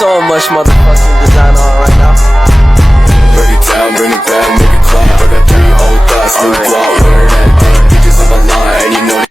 so much motherfucking design on right now. Break it down, bring it back, make it clap. I got 3 old thoughts, new block, where that dick, bitches on my line, and you know.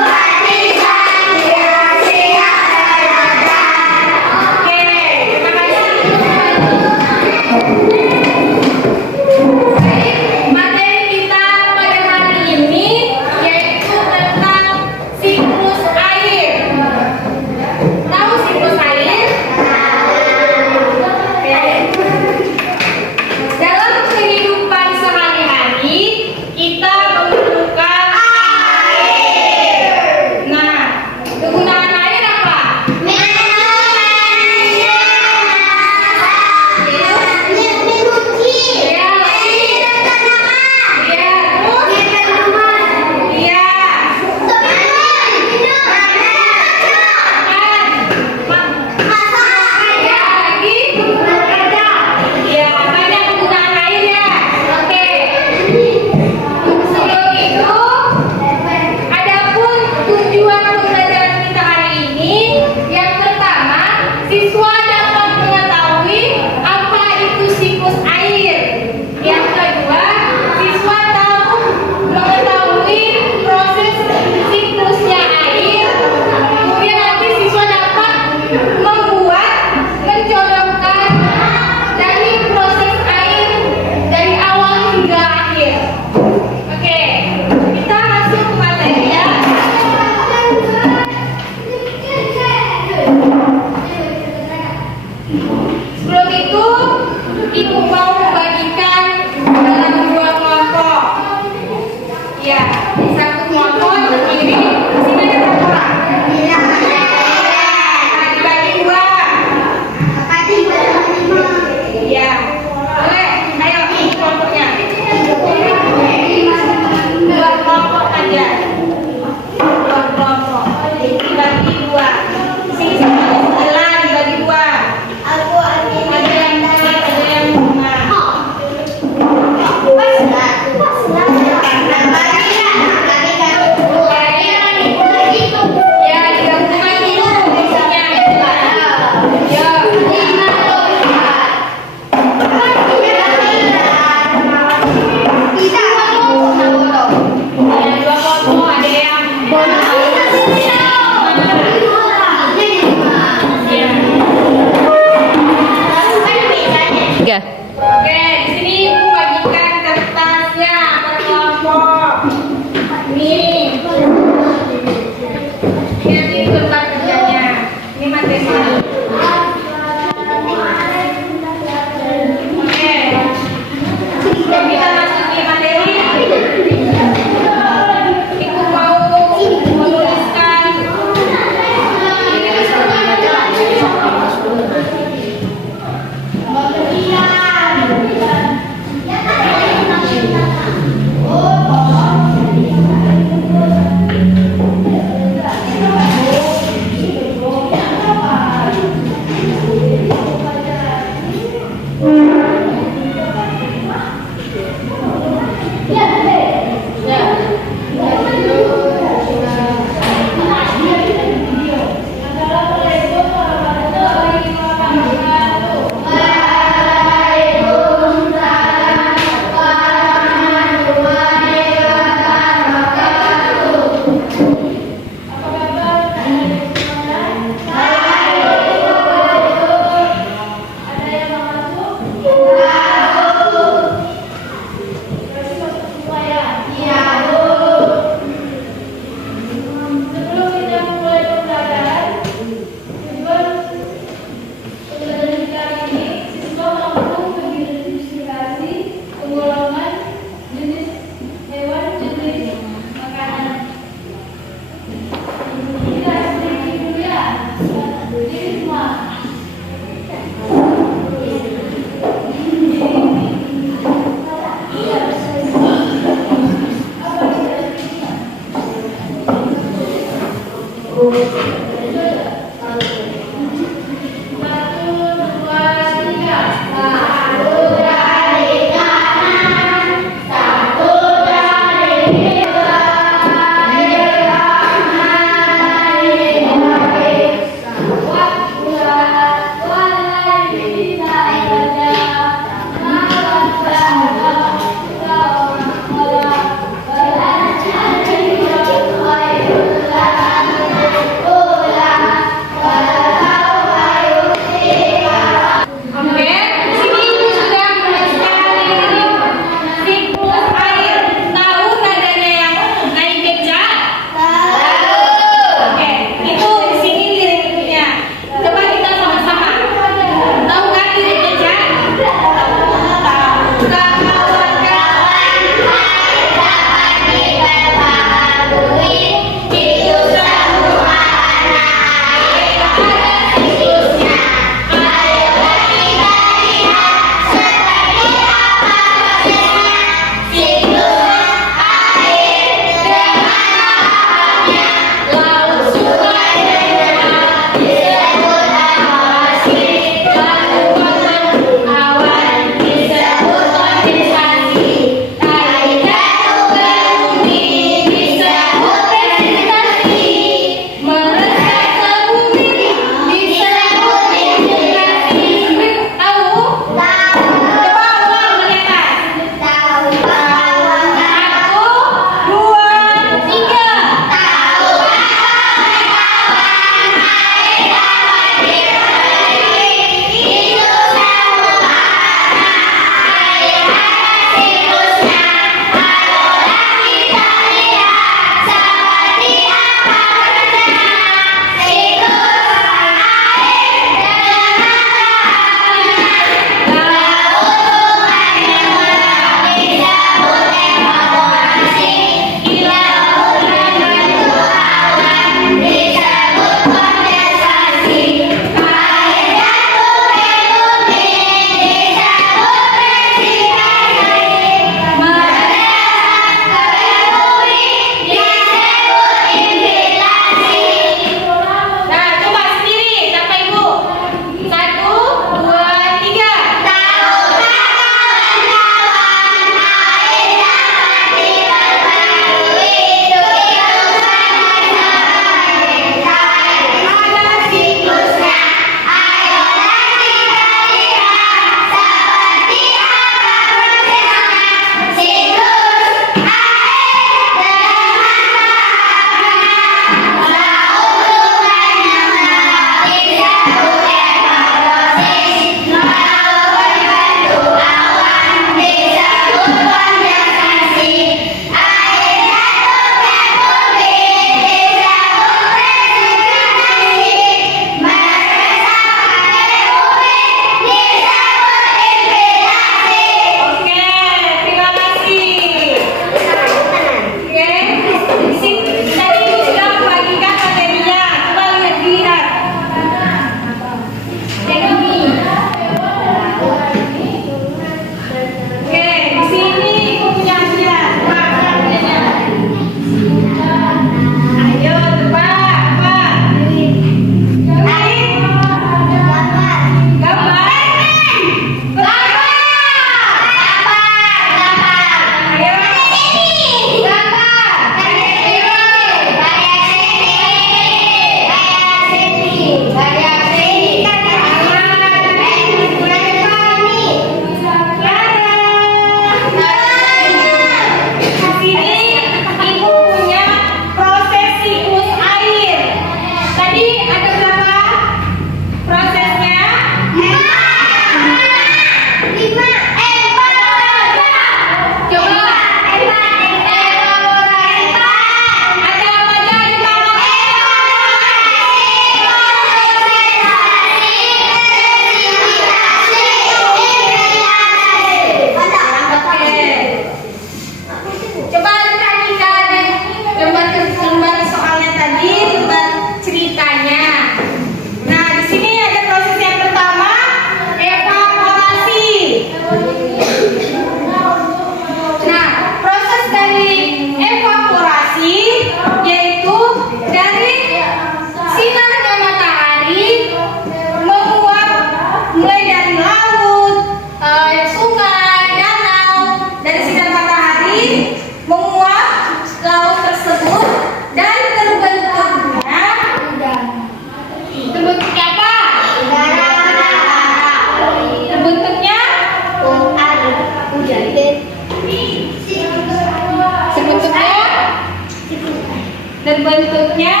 bentuknya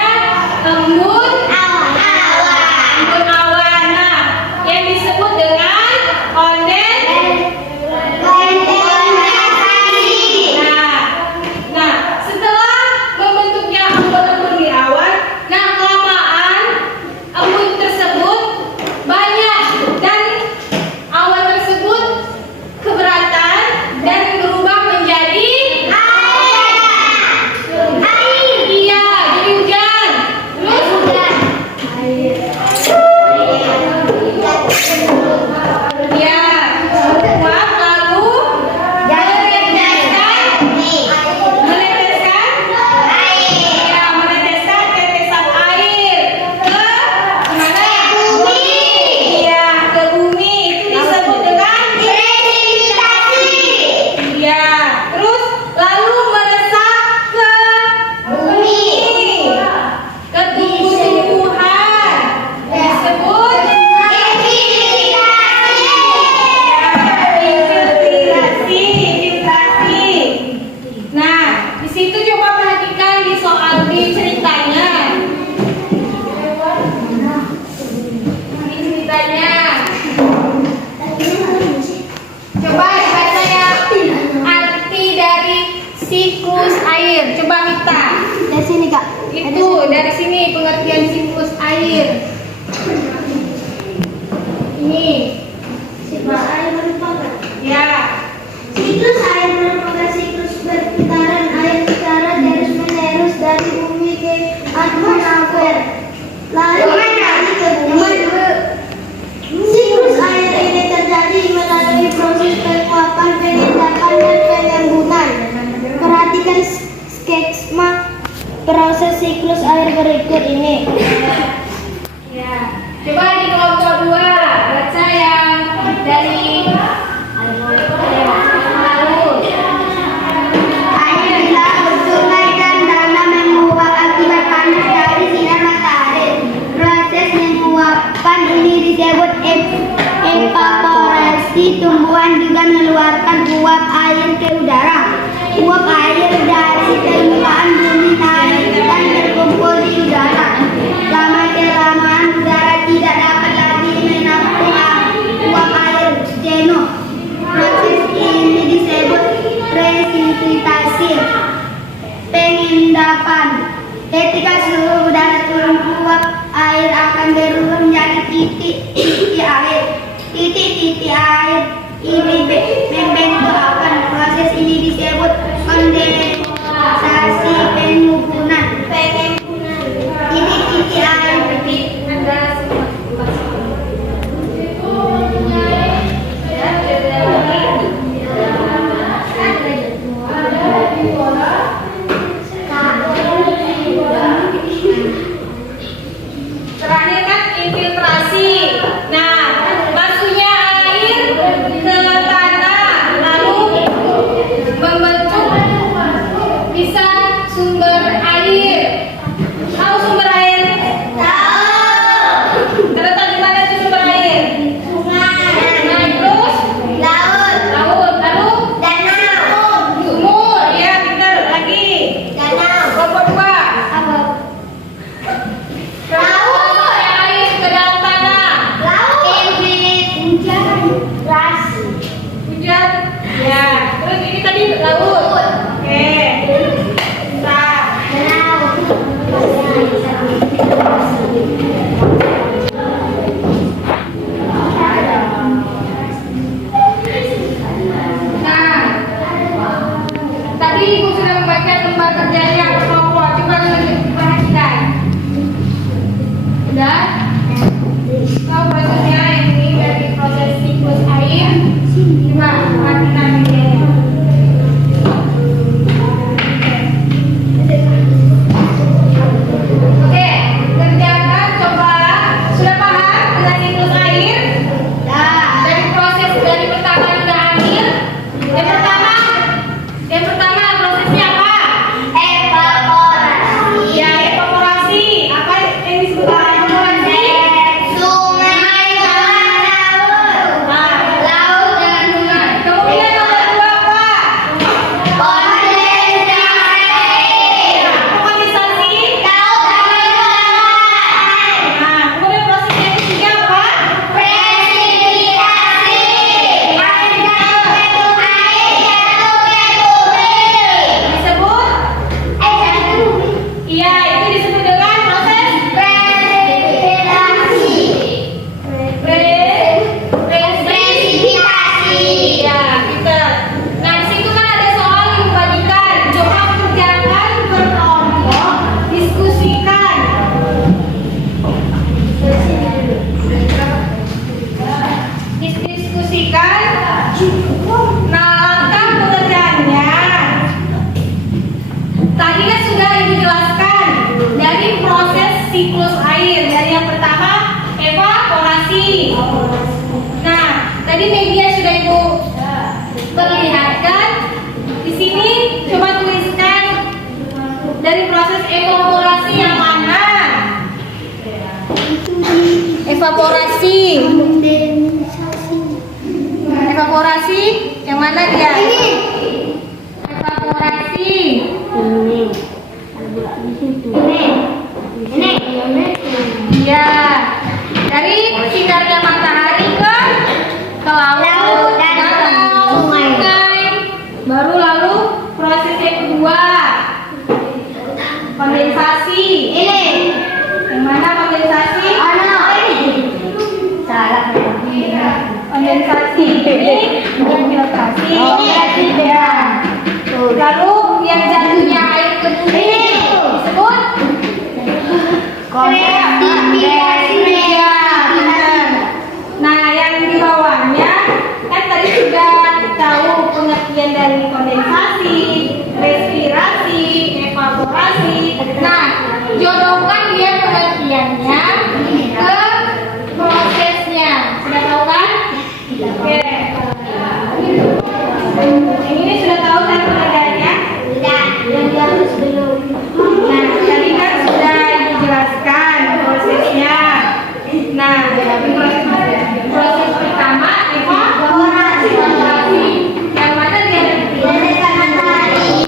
embun awan. Embun awan. Nah, yang disebut dengan kondensasi. Nah, setelah membentuknya embun-embun di awan, nah kelamaan embun tersebut banyak dan awan tersebut keberatan dan berubah menjadi air. Iya, jadi hujan. Terus ya, uap lalu meneteskan tetesan air ke mana? Bumi. Iya, ke bumi. Itu disebut dengan presipitasi. Iya, terus lalu meresap ke bumi, ke tumbuh-tumbuhan. Disebut infiltrasi. Nah, di situ coba perhatikan di soal di ceritanya. Ini ceritanya. Coba baca ya arti dari siklus air. Coba kita. Dari sini Kak. Itu dari sini pengertian siklus air. Ini. Siklus air merupakan Ya. siklus air merupakan siklus perputaran air secara terus menerus dari bumi ke atmosfer, lalu kembali ke bumi. Siklus air ini terjadi melalui proses penguapan, pengendapan, dan penyembunan. Perhatikan skema proses siklus air berikut ini. Ya. Coba di kelompok 2 baca yang dari laut. Air di laut, sungai, dan danau menguap akibat panas dari sinar matahari. Proses penguapan ini disebut evaporasi. Tumbuhan juga mengeluarkan uap air ke udara. Uap air dari permukaan bumi naik dan terkumpul di udara. Lama-kelamaan udara tidak dapat lagi menampung uap air jenuh. Proses ini disebut presipitasi. Pengendapan. Ketika suhu udara turun, uap air akan berubah menjadi titik-titik air. Titik-titik air ini membentuk awan. Proses ini disebut kondensasi pengukuran. Titik-titik air Anda semua. Terakhir kan infiltrasi. Nah, masuknya air ke tanah lalu membentuk bisa sumber air. Tahu sumber air? Tahu. Terletak di mana itu sumber air? sungai, Nah, terus laut, laut, lalu danau, sumur. Ya, benar lagi. danau, Kelompok 2. apa? Laut. Air ke dalam tanah. Laut, hujan, ras, Hujan. Ya. Terus ini tadi laut. Oke. Nah, danau. nah. Tadi Ibu sudah membaca lembar kerjanya kelompok. Coba perhatikan. Udah? Tahu prosesnya ini dari proses siklus air. Coba perhatikan videonya. Oke, kerjakan coba. Sudah paham dengan siklus air? Dari proses dari pertama hingga akhir. Yang pertama prosesnya apa? Evaporasi. Ya, evaporasi. Apa yang disebut evaporasi? Sungai evaporasi yang mana? Evaporasi. Evaporasi yang mana dia? Evaporasi. Iya. Dari sinarnya matahari ke laut, danau, sungai. Baru lalu proses yang kedua, kondensasi. Yang mana kondensasi? Kondensasi ini yang filtrasi. Lalu yang jatuhnya air ke bumi disebut kondensasi. Nah, yang di bawahnya kan tadi sudah tahu pengertian dari kondensasi, respirasi, evaporasi. Nah, jodohkan dia pengertiannya ke prosesnya. Sudah tahu kan? Oke. Ini sudah tahu kan pengertiannya? Nah, tadi kan sudah dijelaskan prosesnya. Nah, proses pertama evaporasi. Yang mana dia?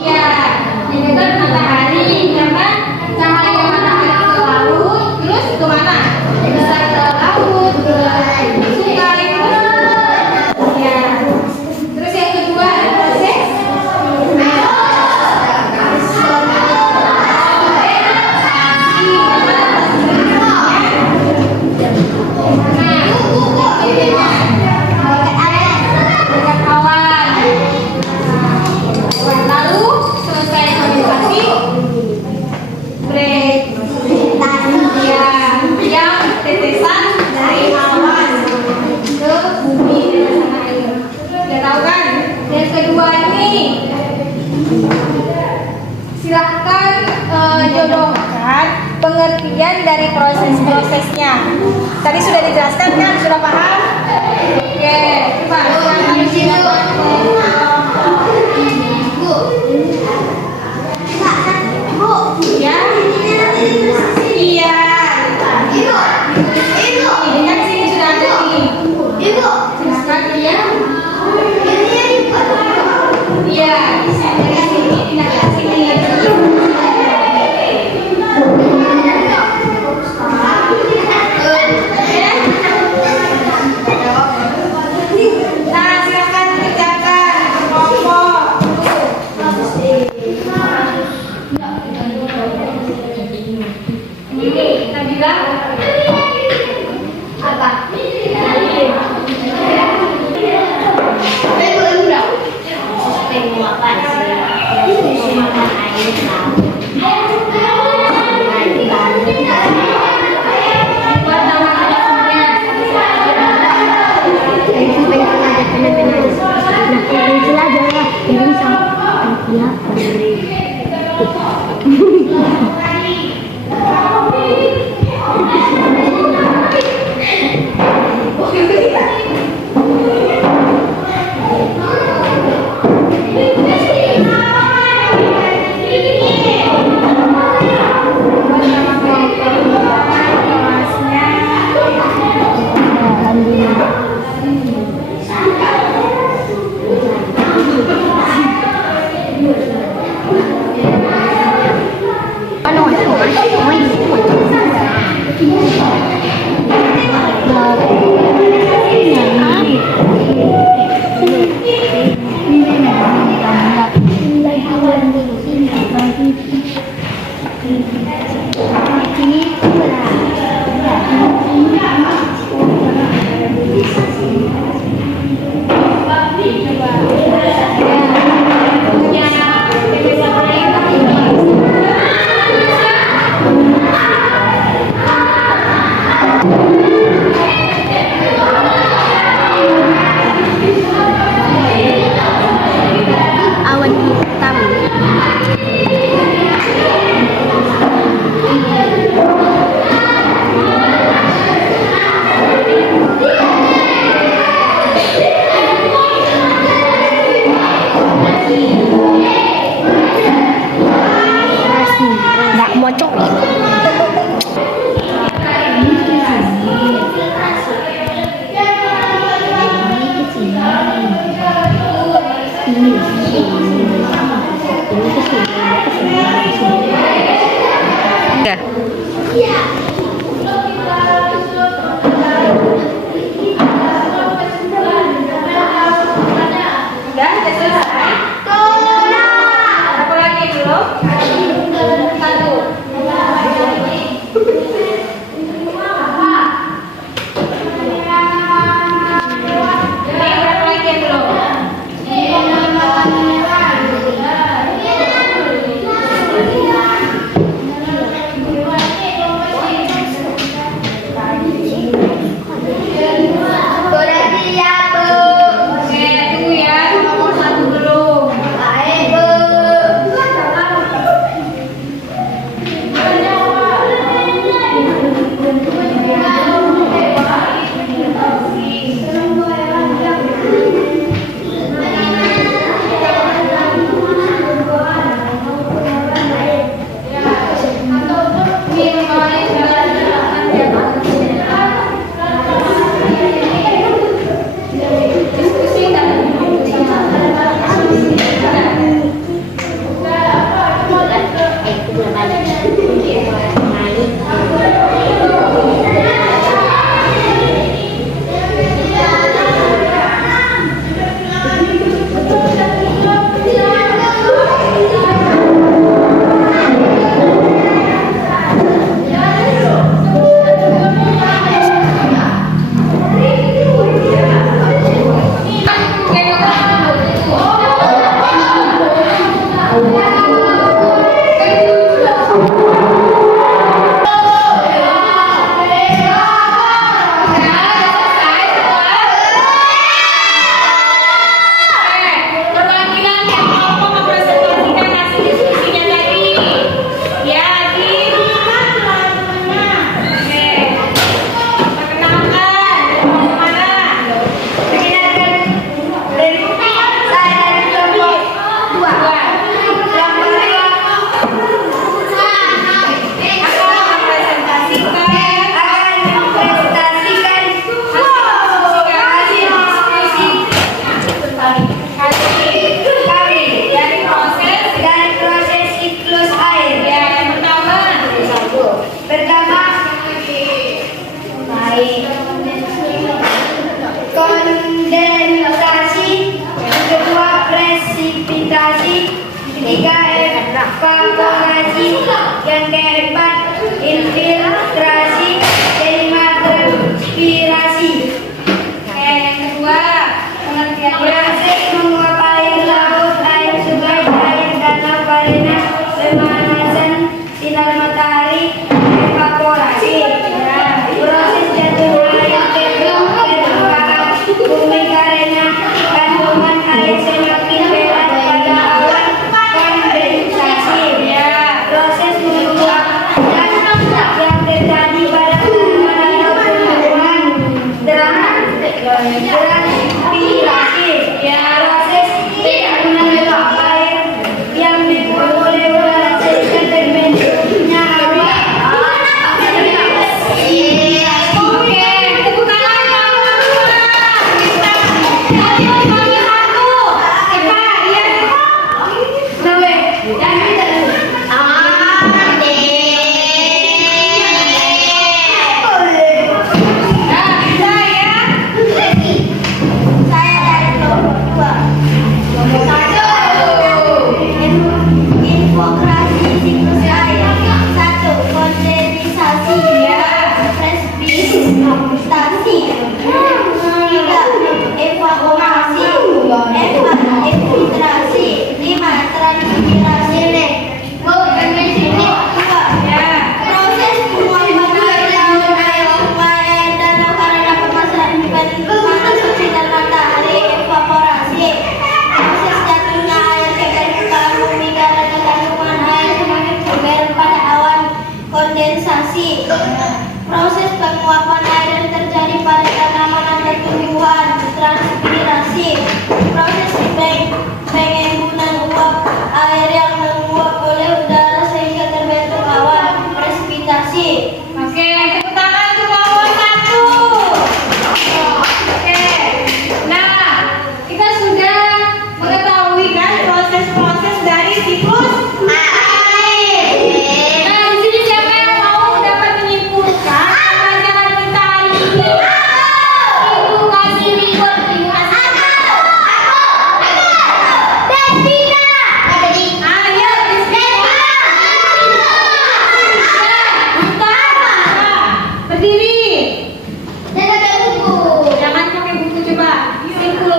Iya, mendekat matahari. Karena cahaya matahari ke laut, terus ke mana? Bisa ke laut, ke sungai, ya. Terus yang kedua proses lalu selesai kondensasi break ya, yang tetesan dari awan ke bumi tetesan air. Sudah tahu kan? Yang kedua ini silahkan jodohkan pengertian dari proses-prosesnya. Tadi sudah dijelaskan kan? Sudah paham? Oke, coba silahkan di sini. Ya? Iya. Ini kan sini sudah ada nih. Silahkan ya. Iya. Dari sini pindah ke sini. Nah, silahkan kerjakan kelompok. Ini kita bilang apa? Buat nama kelasnya.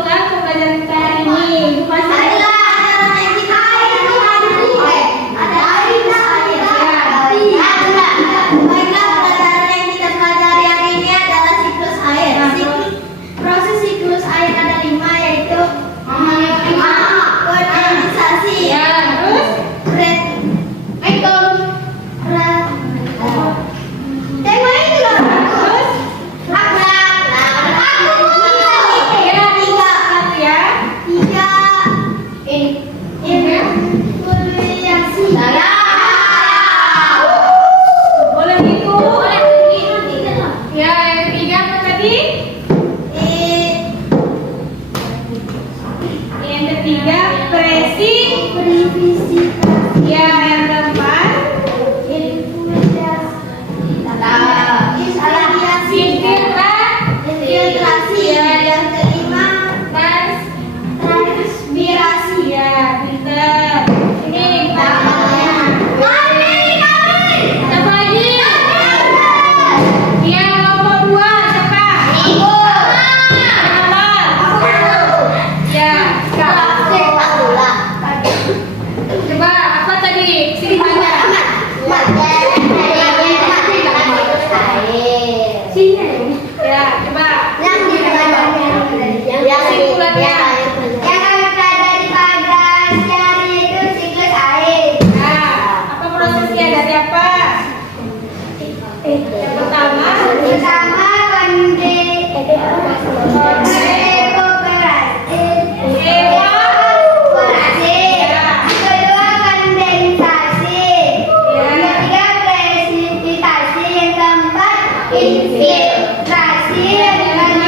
simpulkan pembelajaran kita hari ini. Masih Proses siklus air ada 5, yaitu kondensasi, ya, terus tema itu loh. terus ya, satu ya. Boleh gitu. Ya, yang ketiga apa tadi? Yang ketiga presi. Ya, yang keempat Infiltrasi. Yang kelima transpirasi. ya, pinter. Ini pertanyaannya. Siapa lagi? Yang nomor 2 siapa? Ya, coba apa tadi? Sini tanya. Ya, coba. Nah, apa prosesnya dari apa? Yang pertama, Infiltrasi, yang